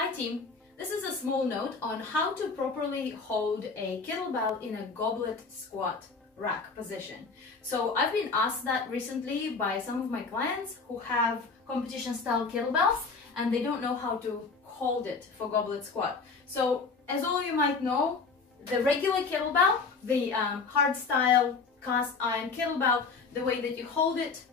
Hi team, this is a small note on how to properly hold a kettlebell in a goblet squat rack position. So I've been asked that recently by some of my clients who have competition style kettlebells and they don't know how to hold it for goblet squat. So as all you might know, the regular kettlebell, the hard style cast iron kettlebell, the way that you hold it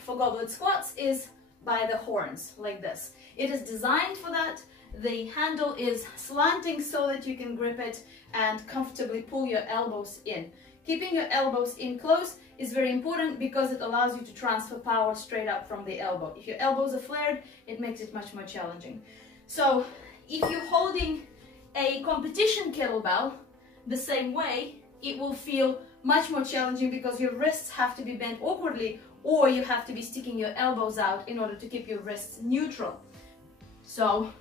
for goblet squats is by the horns like this. It is designed for that. The handle is slanting so that you can grip it and comfortably pull your elbows in. Keeping your elbows in close is very important because it allows you to transfer power straight up from the elbow. If your elbows are flared, it makes it much more challenging. So if you're holding a competition kettlebell the same way, it will feel much more challenging because your wrists have to be bent awkwardly, or you have to be sticking your elbows out in order to keep your wrists neutral. So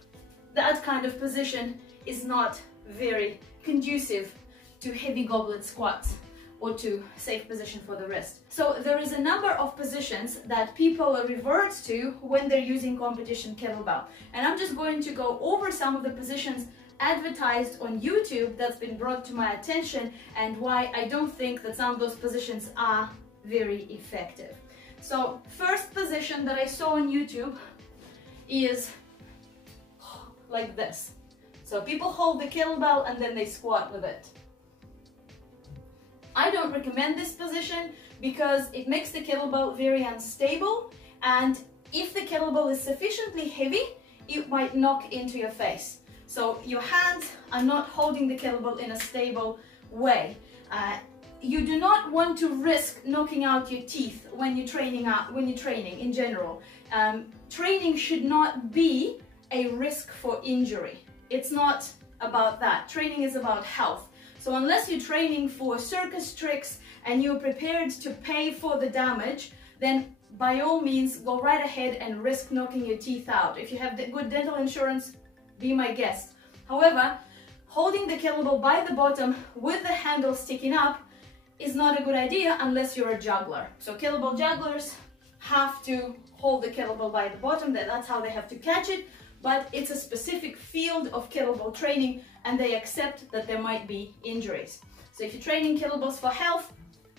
that kind of position is not very conducive to heavy goblet squats or to safe position for the wrist. So there is a number of positions that people revert to when they're using competition kettlebell. And I'm just going to go over some of the positions advertised on YouTube that's been brought to my attention and why I don't think that some of those positions are very effective. So first position that I saw on YouTube is like this. So people hold the kettlebell and then they squat with it. I don't recommend this position because it makes the kettlebell very unstable, and if the kettlebell is sufficiently heavy, it might knock into your face. So your hands are not holding the kettlebell in a stable way. You do not want to risk knocking out your teeth when you're training in general. Training should not be a risk for injury. It's not about that. Training is about health. So unless you're training for circus tricks and you're prepared to pay for the damage, then by all means go right ahead and risk knocking your teeth out. If you have good dental insurance, be my guest. However, holding the kettlebell by the bottom with the handle sticking up is not a good idea unless you're a juggler. So kettlebell jugglers have to hold the kettlebell by the bottom, that's how they have to catch it, but it's a specific field of kettlebell training and they accept that there might be injuries. So if you're training kettlebells for health,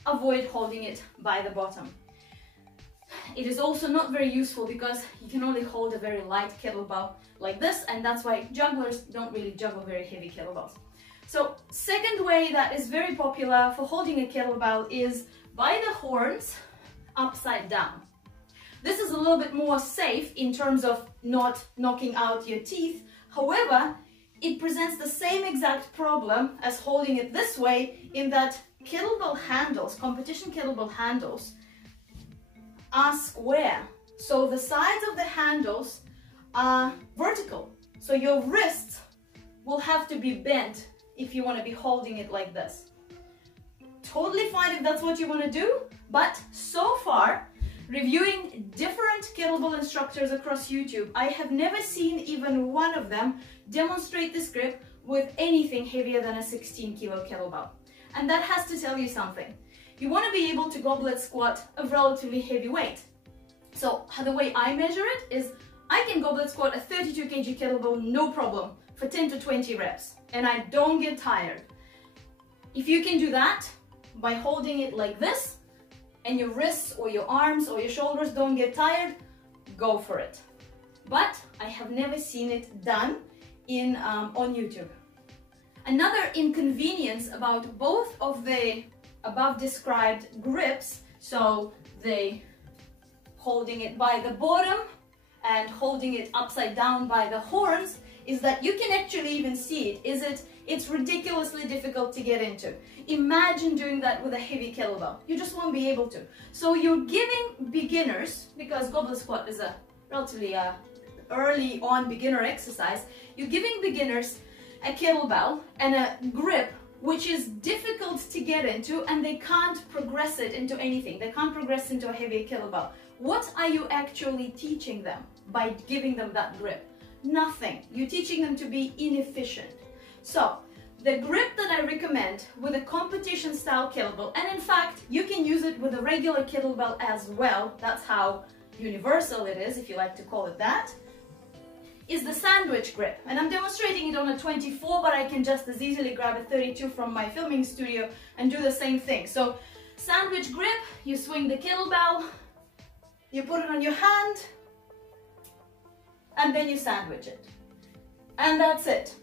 avoid holding it by the bottom. It is also not very useful because you can only hold a very light kettlebell like this, and that's why jugglers don't really juggle very heavy kettlebells. So second way that is very popular for holding a kettlebell is by the horns upside down. This is a little bit more safe in terms of not knocking out your teeth. However, it presents the same exact problem as holding it this way in that kettlebell handles, competition kettlebell handles, are square. So the sides of the handles are vertical. So your wrists will have to be bent if you want to be holding it like this. Totally fine if that's what you want to do, but so far, reviewing different kettlebell instructors across YouTube, I have never seen even one of them demonstrate this grip with anything heavier than a 16-kilo kettlebell. And that has to tell you something. You want to be able to goblet squat a relatively heavy weight. So the way I measure it is I can goblet squat a 32 kg kettlebell no problem for 10 to 20 reps and I don't get tired. If you can do that by holding it like this and your wrists or your arms or your shoulders don't get tired, go for it. But I have never seen it done on YouTube. Another inconvenience about both of the above described grips, so the holding it by the bottom and holding it upside down by the horns, is that you can actually even see it. It's ridiculously difficult to get into. Imagine doing that with a heavy kettlebell. You just won't be able to. So you're giving beginners, because goblet squat is a relatively early on beginner exercise, you're giving beginners a kettlebell and a grip which is difficult to get into, and they can't progress it into anything. They can't progress into a heavy kettlebell. What are you actually teaching them by giving them that grip? Nothing. You're teaching them to be inefficient. So the grip that I recommend with a competition style kettlebell, and in fact you can use it with a regular kettlebell as well, that's how universal it is if you like to call it that, is the sandwich grip. And I'm demonstrating it on a 24, but I can just as easily grab a 32 from my filming studio and do the same thing. So sandwich grip, you swing the kettlebell, you put it on your hand, and then you sandwich it. And that's it.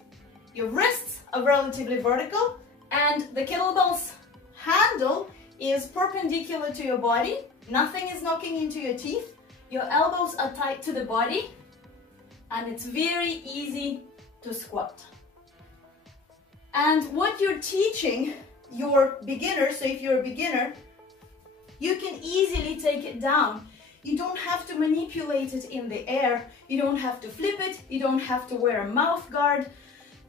Your wrists are relatively vertical, and the kettlebell's handle is perpendicular to your body. Nothing is knocking into your teeth. Your elbows are tight to the body, and it's very easy to squat. And what you're teaching your beginner, so if you're a beginner, you can easily take it down. You don't have to manipulate it in the air. You don't have to flip it. You don't have to wear a mouth guard.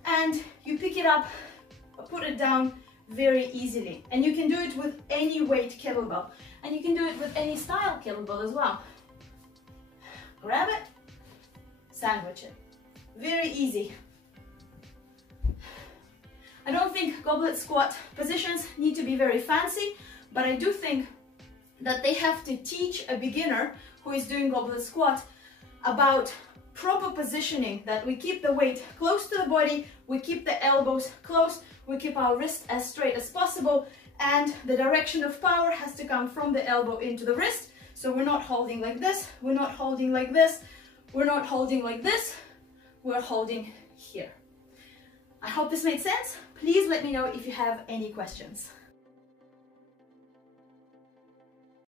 And you pick it up, put it down very easily. And you can do it with any weight kettlebell. And you can do it with any style kettlebell as well. Grab it, sandwich it. Very easy. I don't think goblet squat positions need to be very fancy, but I do think that they have to teach a beginner who is doing goblet squat about proper positioning, that we keep the weight close to the body, we keep the elbows close, we keep our wrist as straight as possible, and the direction of power has to come from the elbow into the wrist. So we're not holding like this, we're not holding like this, we're not holding like this, we're holding here. I hope this made sense. Please let me know if you have any questions.